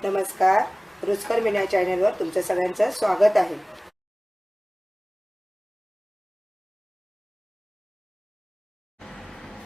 नमस्कार, रुचकर मेन्यू चॅनलवर तुमचं सगळ्यांचं स्वागत आहे।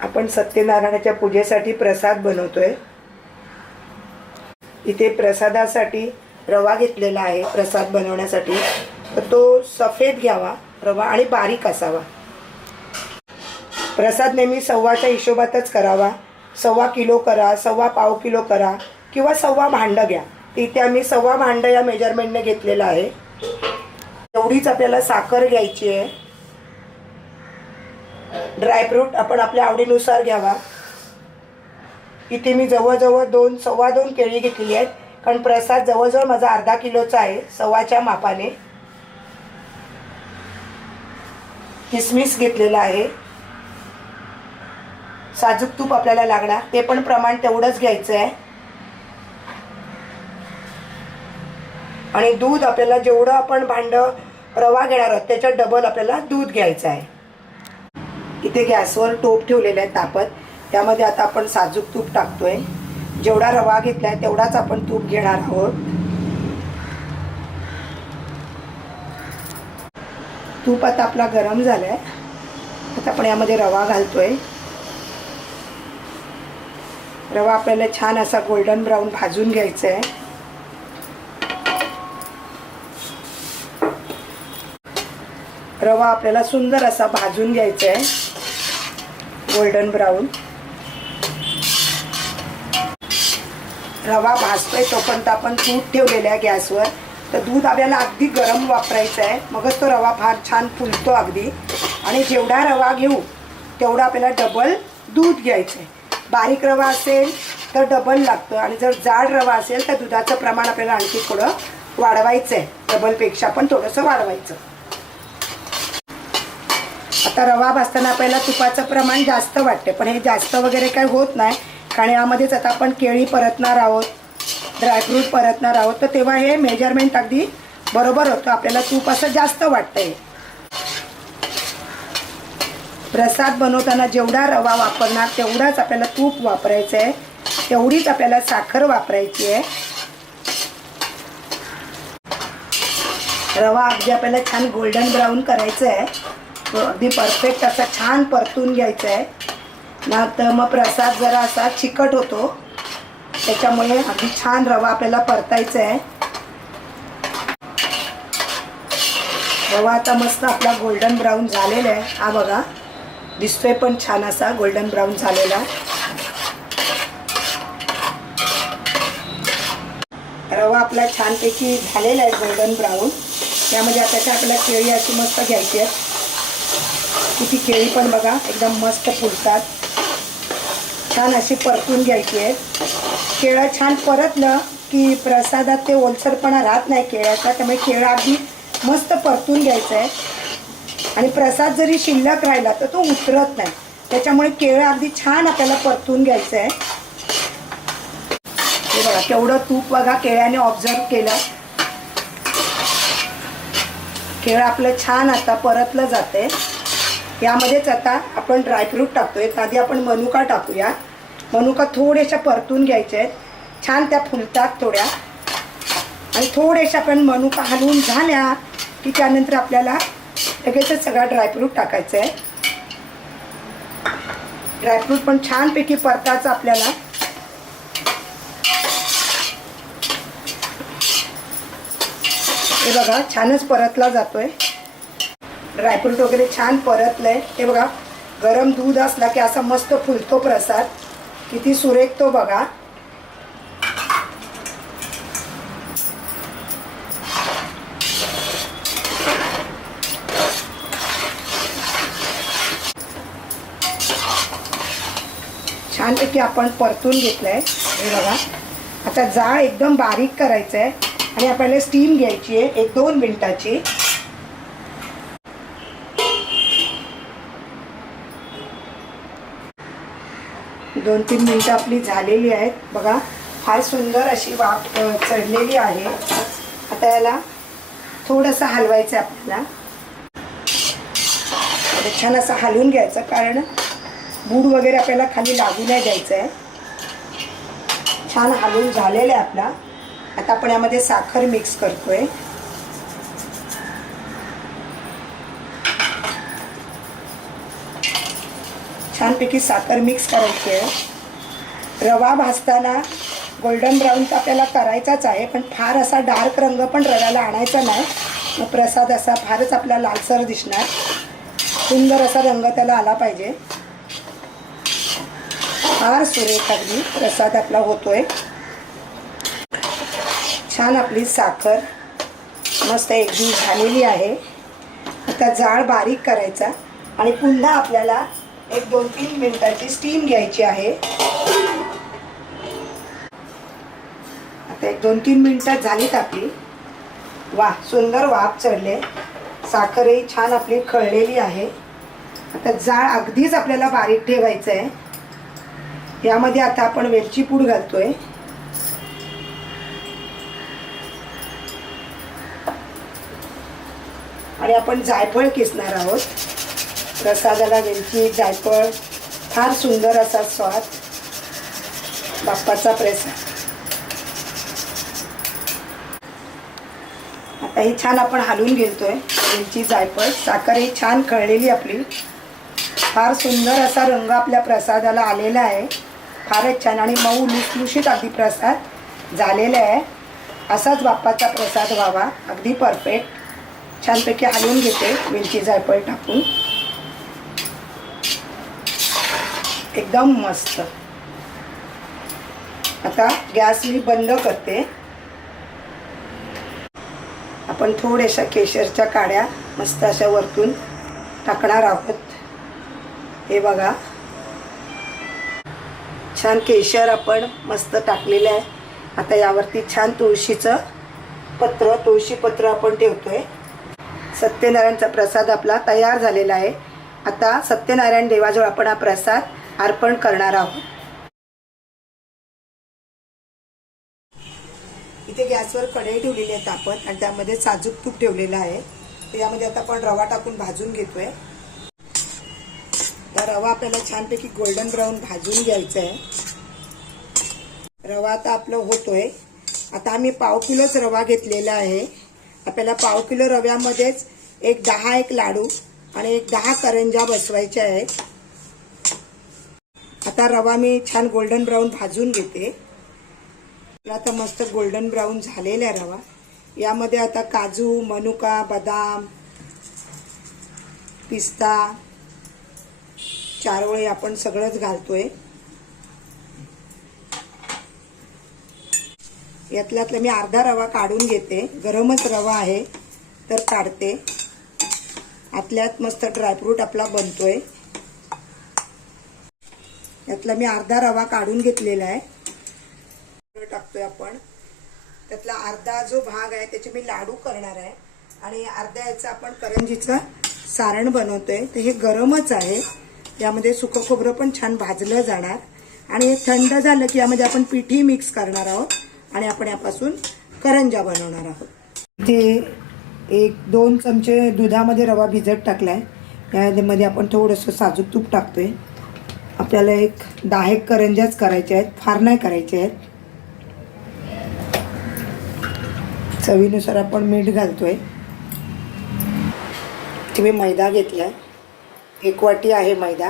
आपण सत्यनारायणाच्या पूजेसाठी प्रसाद बनवतोय। इथे प्रसादासाठी रवा घेतलेला आहे। प्रसाद बनवण्यासाठी तर तो सफेद घ्यावा रवा आणि बारीक असावा। प्रसाद नेहमी सव्वाच्या हिशोबातच करावा। 1.25 किलो करा, 1.25 किलो करा किंवा 1.25 भांडं घ्या। इथे आम्ही 1.25 भांडं या मेजरमेंटने घेतलेलं आहे। एवढीच आपल्याला साखर घ्यायची आहे। ड्रायफ्रूट आपण आपल्या आवडीनुसार घ्यावा। इथे मी जवळजवळ 2.25 केळी घेतली आहेत, कारण प्रसाद जवळजवळ माझा अर्धा किलोचा आहे, 1.25च्या मापाने। किसमिस घेतलेला आहे। साजूक तूप आपल्याला लागणार, ते पण प्रमाण तेवढंच घ्यायचं आहे। आणि दूध आपल्याला जेवढं आपण भांडं रवा घेणार आहोत त्याच्या डबल आपल्याला दूध घ्यायचं आहे। इथे गॅसवर टोप ठेवलेला आहे तापत, त्यामध्ये आता आपण साजूक तूप टाकतोय। जेवढा रवा घेतलाय तेवढाच आपण तूप घेणार आहोत। तूप आता आपला गरम झालाय, आता आपण यामध्ये रवा घालतोय। रवा आपल्याला छान असा गोल्डन ब्राऊन भाजून घ्यायचा आहे। रवा आपल्याला सुंदर असा भाजून घ्यायचा आहे, गोल्डन ब्राऊन। रवा भाजतोय तोपर्यंत आपण दूध ठेवलेलं आहे गॅसवर। तर दूध आपल्याला अगदी गरम वापरायचं आहे, मगच तो रवा फार छान फुलतो अगदी। आणि जेवढा रवा घेऊ तेवढा आपल्याला डबल दूध घ्यायचं आहे। बारीक रवा असेल तर डबल लागतं, आणि जर जाड रवा असेल तर दुधाचं प्रमाण आपल्याला आणखी थोडं वाढवायचं आहे, डबलपेक्षा पण थोडंसं वाढवायचं। आता रवा भाजताना आपल्याला तुपाचं प्रमाण जास्त वाटते, पण हे जास्त वगैरे काही होत नाही, कारण यामध्येच आता आपण केळी परतणार आहोत, ड्रायफ्रूट परतणार आहोत, तर तेव्हा हे मेजरमेंट अगदी बरोबर होतं। आपल्याला तूप असं जास्त वाटतंय। प्रसाद बनवताना जेवढा रवा वापरणार तेवढाच आपल्याला तूप वापरायचं आहे, तेवढीच आपल्याला साखर वापरायची आहे। रवा अगदी आपल्याला छान गोल्डन ब्राऊन करायचं आहे, अगदी परफेक्ट असा छान परतून घ्यायचं आहे, ना तर मग प्रसाद जरा असा चिकट होतो। त्याच्यामुळे अगदी छान रवा आपल्याला परतायचा आहे। रवा आता मस्त आपला गोल्डन ब्राऊन झालेला आहे, हा बघा दिसतोय पण छान असा गोल्डन ब्राऊन झालेला। रवा आपला छानपैकी झालेला आहे गोल्डन ब्राऊन। त्यामध्ये आता आपल्याला केळी अशी मस्त घ्यायची आहे। किती केळी पण बघा एकदम मस्त फुलतात, छान अशी परतून घ्यायची आहे। केळं छान परतलं की प्रसादात ते ओलसरपणा राहत नाही केळ्याचा, त्यामुळे केळं अगदी मस्त परतून घ्यायचं आहे। आणि प्रसाद जरी शिल्लक राहिला तर तो उतरत नाही, त्याच्यामुळे केळं अगदी छान आपल्याला परतून घ्यायचं आहे। हे बघा केवढं तूप बघा केळ्याने ऑब्झर्व केलं। केळं आपलं छान आता परतलं जाते। यामध्येच आता आपण ड्रायफ्रूट टाकतोय। आधी आपण मनुका टाकूया। मनुका थोड्याशा परतून घ्यायच्या आहेत, छान त्या फुलतात थोड्या। आणि थोड्याशा आपण मनुका हलवून झाल्या की त्यानंतर आपल्याला लगेचच सगळा ड्रायफ्रूट टाकायचं आहे। ड्रायफ्रूट पण छानपैकी परतायचं आपल्याला। हे बघा छानच परतला जातोय। ड्रायफ्रूट वगैरे छान परतलंय। हे बघा गरम दूध असला की असा मस्त फुलतो प्रसाद, किती सुरेख तो बघा। छानपैकी आपण परतून घेतलंय। हे बघा आता जाळ एकदम बारीक करायचं आहे आणि आपल्याला स्टीम घ्यायची आहे 1-2 मिनिटाची। 2-3 मिनिटं आपली झालेली आहेत बघा। फार सुंदर अशी वाफ चढलेली आहे। आता याला थोडंसं हलवायचं आहे आपल्याला। छान असं हलवून घ्यायचं, कारण बूड वगैरे आपल्याला खाली लागू नाही द्यायचं आहे. छान हलवून झालेलं आहे आपला. आता आपण यामध्ये साखर मिक्स करतोय. छानपैकी साखर मिक्स करायची आहे. रवा भाजताना गोल्डन ब्राऊन तर आपल्याला करायचाच आहे, पण फार असा डार्क रंग पण रव्याला आणायचा नाही, मग प्रसाद असा फारच आपला लालसर दिसणार. सुंदर असा रंग त्याला आला पाहिजे. फार सुरेख अगदी प्रसाद आपला होतोय. छान आपली साखर मस्त एकजीव झालेली आहे. आता जाळ बारीक करायचा आणि पुन्हा आपल्याला 1-2-3 मिनिटाची स्टीम घ्यायची आहे. आता 1-2-3 मिनिटात झालीत आपली. वा, सुंदर वाफ चढले. साखरही छान आपली खळलेली आहे. आता जाळ अगदीच आपल्याला बारीक ठेवायचं आहे. यामध्ये आता आपण वेलची पूड घालतोय. आणि आपण जायफळ किसणार आहोत. प्रसादाला वेलची, जायफळ फार सुंदर असा स्वाद. बाप्पाचा प्रसाद. आता ही छान आपण हलवून घेतोय. वेलची, जायफळ, साखर ही छान खळलेली आपली. फार सुंदर असा रंग आपल्या प्रसादाला आलेला आहे. फारच छान आणि मऊ लुसलुशीत अगदी प्रसाद झालेला आहे. असाच बाप्पाचा प्रसाद व्हावा, अगदी परफेक्ट. छानपैकी हलवून घेते वेलची, जायफळ टाकून. एकदम मस्त. आता गॅस मी बंद करते. आपण थोड्याशा केशरच्या काड्या मस्त अशा वरतून टाकणार आहोत. हे बघा, छान केशर आपण मस्त टाकलेलं आहे. आता यावरती छान तुळशीचं पत्र, तुळशी पत्र आपण ठेवतोय. सत्यनारायणचा प्रसाद आपला तयार झालेला आहे. आता सत्यनारायण देवाजवळ आपण हा प्रसाद अर्पण करणार आहोत. इथे गॅसवर कढई ठेवलेली आहे तापत आणि त्यामध्ये साजूक तूप ठेवलेलं आहे. तर यामध्ये आता आपण रवा टाकून भाजून घेतोय. तर रवा आपल्याला छानपैकी गोल्डन ब्राऊन भाजून घ्यायचा आहे. रवा आता आपलं होतोय. आता आम्ही 1/2 किलोच रवा घेतलेला आहे. आपल्याला 1/2 किलो रव्यामध्येच 10 लाडू आणि 10 करंज्या बसवायच्या आहेत. आता रवा मी छान गोल्डन ब्राऊन भाजून घेते. आता मस्त गोल्डन ब्राऊन झालेला आहे रवा. यामध्ये आता काजू, मनुका, बदाम, पिस्ता, चारोळे आपण सगळंच घालतोय. यातल्यातला मी अर्धा रवा काढून घेते. गरमच रवा आहे तर काढते. आतल्यात मस्त ड्रायफ्रूट आपला बनतोय. यातला मी अर्धा रवा काढून घेतलेला आहे. टाकतोय आपण. त्यातला अर्धा जो भाग आहे त्याचे मी लाडू करणार आहे आणि अर्ध्या याचं आपण करंजीचं सारण बनवतोय. तर हे गरमच आहे. यामध्ये सुकं खोबरं पण छान भाजलं जाणार आणि हे थंड झालं की यामध्ये आपण पिठी मिक्स करणार आहोत आणि आपण यापासून करंजा बनवणार आहोत. इथे 1-2 चमचे दुधामध्ये रवा भिजत टाकलाय. यामध्ये आपण थोडंसं साजूक तूप टाकतोय. आपल्याला 10 करंजाच करायच्या आहेत, फार नाही करायच्या आहेत. चवीनुसार आपण मीठ घालतोय. इथे मी मैदा घेतलाय. 1 वाटी आहे मैदा.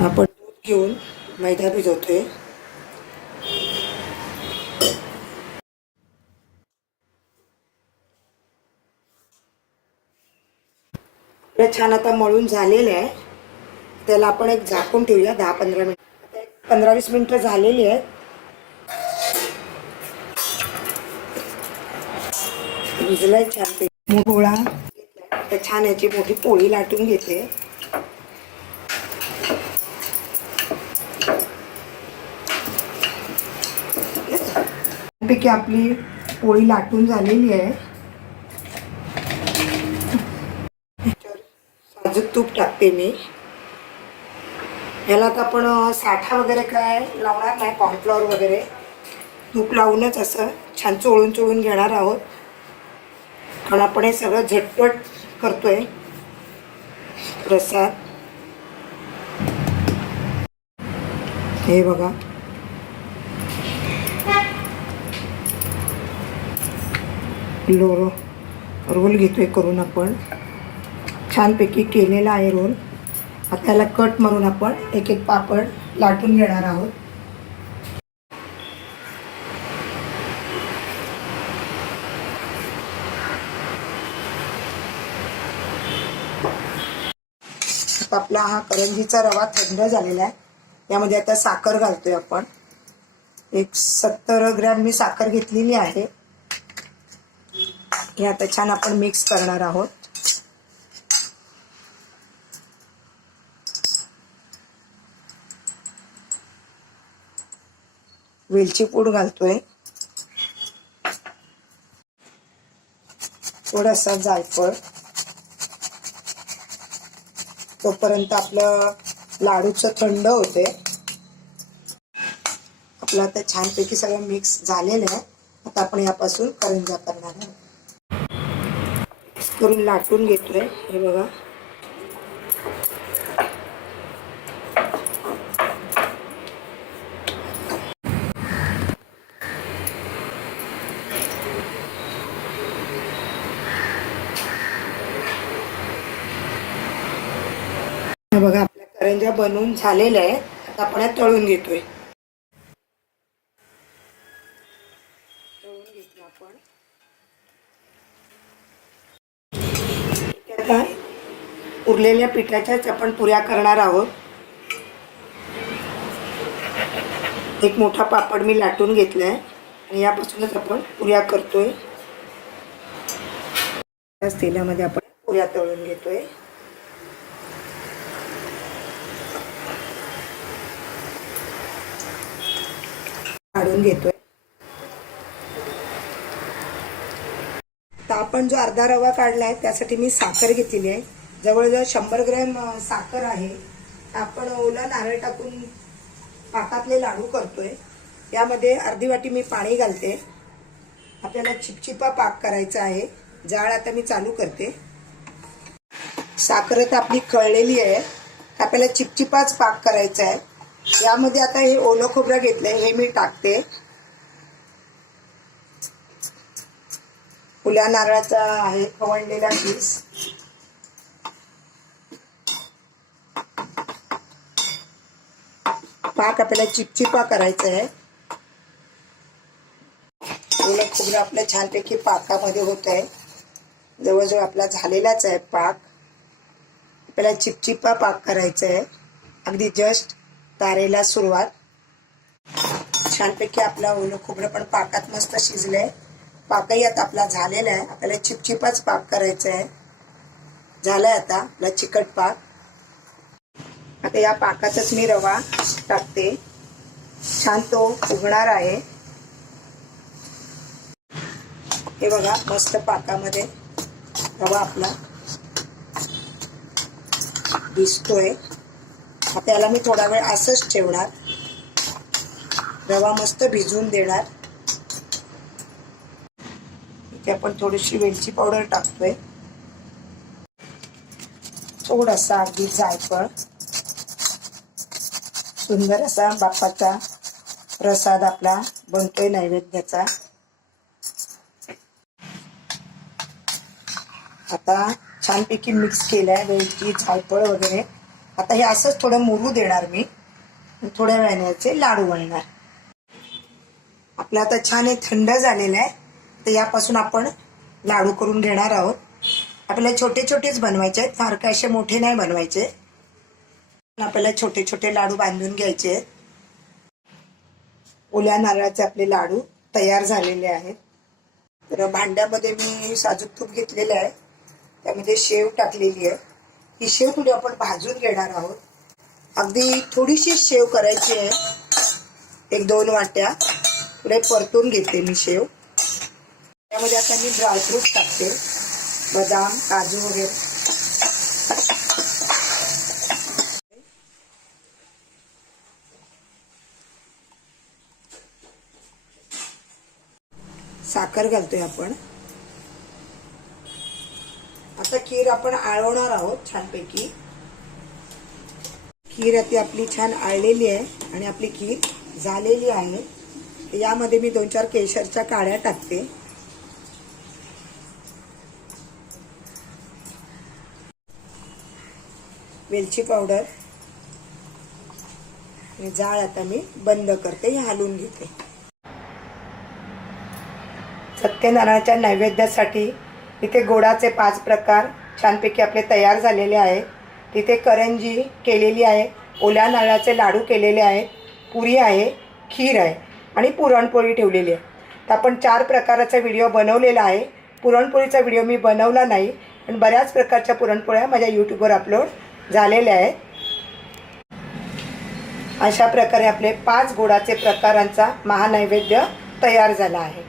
आपण दूध घेऊन मैदा भिजवतोय. छान आता मळून झालेलं आहे. त्याला आपण एक झाकून ठेवूया 10-15 मिनिट. 15-20 मिनिटं झालेली आहेत. भिजलाय छान. पोळा तर छान याची मोठी पोळी लाटून घेते. पैकी आपली पोळी लाटून झालेली आहे. साजूक तूप टाकते मी. याला तर आपण साठा वगैरे काय लावणार नाही, कॉर्नफ्लॉवर वगैरे. तूप लावूनच असं छान चोळून घेणार आहोत. कारण आपण हे सगळं झटपट करतोय. प्रसाद हे बघा, रोल घेतोय करून आपण. छानपैकी केलेला आहे रोल. आता त्याला कट मारून आपण एक एक पापड लाटून घेणार आहोत. आता आपला हा करंजीचा रवा थंड झालेला आहे. यामध्ये आता साखर घालतोय आपण. एक 70 ग्रॅम मी साखर घेतलेली आहे. हे आता छान आपण मिक्स करणार आहोत. वेलची पूड घालतोय, थोडासा जायफळ. तोपर्यंत आपलं लाडूचं थंड होते. आपलं आता छानपैकी सगळं मिक्स झालेलं आहे. आता आपण यापासून करंज्या करणार आहोत. करून लाटून घेतोय हे बघा. बघा आपल्या करंज्या बनवून झालेल्या आहेत. आता आपण या तळून घेतोय. तळून घेतलं आपण. आता उरलेल्या पिठाच्याच आपण पुऱ्या करणार आहोत. एक मोठा पापड मी लाटून घेतलाय आणि यापासूनच आपण पुऱ्या करतोय. तेलामध्ये आपण पुऱ्या तळून घेतोय. काढून घेतोय. तर आपण जो अर्धा रवा काढलाय त्यासाठी मी साखर घेतलेली आहे. जवळजवळ 100 ग्रॅम साखर आहे. आपण ओला नारळ टाकून पाकातले लाडू करतोय. यामध्ये अर्धी वाटी मी पाणी घालते. आपल्याला चिपचिपा पाक करायचा आहे. जाळ आता मी चालू करते. साखर तर आपली कळलेली आहे. आपल्याला चिपचिपाच पाक करायचा आहे. यामध्ये आता हे ओलं खोबरं घेतलंय, हे मी टाकते. ओल्या नारळाचा आहे खवणलेला पीस. पाक आपल्याला चिपचिपा करायचा आहे. ओलं खोबरं आपलं छानपैकी पाकामध्ये होत आहे. जवळजवळ आपला झालेलाच आहे पाक. आपल्याला चिपचिपा पाक करायचा आहे. अगदी जस्ट तारेला सुरुवात. छानपैकी आपला ओलं खोबरं पण पाकात मस्त शिजलंय. पाकही आता आपला झालेला आहे. आपल्याला चिपचिपाच पाक करायचा आहे. झालाय आता आपला चिकट पाक. आता या पाकातच मी रवा टाकते. छान तो फुगणार आहे. हे बघा मस्त पाकामध्ये रवा आपला दिसतोय. आता याला मी थोडा वेळ असंच ठेवणार. रवा मस्त भिजवून देणार. इथे आपण थोडीशी वेलची पावडर टाकतोय. थोडासा अगदी जायफळ. सुंदर असा बाप्पाचा प्रसाद आपला बनतोय नैवेद्याचा. आता छानपैकी मिक्स केलाय वेलची जायफळ वगैरे. आता हे असंच थोडं मुरू देणार मी. थोड्या वेळाने याचे लाडू बनणार. आपलं आता छान हे थंड झालेलं आहे. तर यापासून आपण लाडू करून घेणार आहोत. आपल्याला छोटे छोटेच बनवायचे आहेत. फार काय असे मोठे नाही बनवायचे. आपल्याला छोटे छोटे लाडू बांधून घ्यायचे आहेत. ओल्या नारळाचे आपले लाडू तयार झालेले आहेत. तर भांड्यामध्ये मी साजूक तूप घेतलेलं आहे. त्यामध्ये शेव टाकलेली आहे. ही शेव थोडी आपण भाजून घेणार आहोत. अगदी थोडीशी शेव करायची आहे. 1-2 वाट्या थोडे परतून घेते मी शेव. त्यामध्ये आता मी ड्रायफ्रूट टाकते. बदाम, काजू वगैरे. साखर घालतोय आपण. आता खीर आपण आळवणार आहोत छानपैकी. खीर ती आपली छान आळलेली आहे आणि आपली खीर झालेली आहे। यामध्ये मी 2-4 केशरच्या काड्या टाकते। वेलची पावडर आणि जाळ आता मी बंद करते, हे हलवून घेते। सत्यनारायणाच्या नैवेद्यासाठी इथे गोडाचे 5 प्रकार छानपैकी आपले तयार झालेले आहेत। तिथे करंजी केलेली आहे, ओल्या नारळाचे लाडू केलेले आहेत, पुरी आहे, खीर आहे आणि पुरणपोळी ठेवलेली आहे। तर आपण 4 प्रकाराचा व्हिडिओ बनवलेला आहे। पुरणपोळीचा व्हिडिओ मी बनवला नाही, पण बऱ्याच प्रकारच्या पुरणपोळ्या माझ्या यूट्यूबवर अपलोड झालेल्या आहेत। अशा प्रकारे आपले 5 गोडाचे प्रकारांचा महानैवेद्य तयार झाला आहे।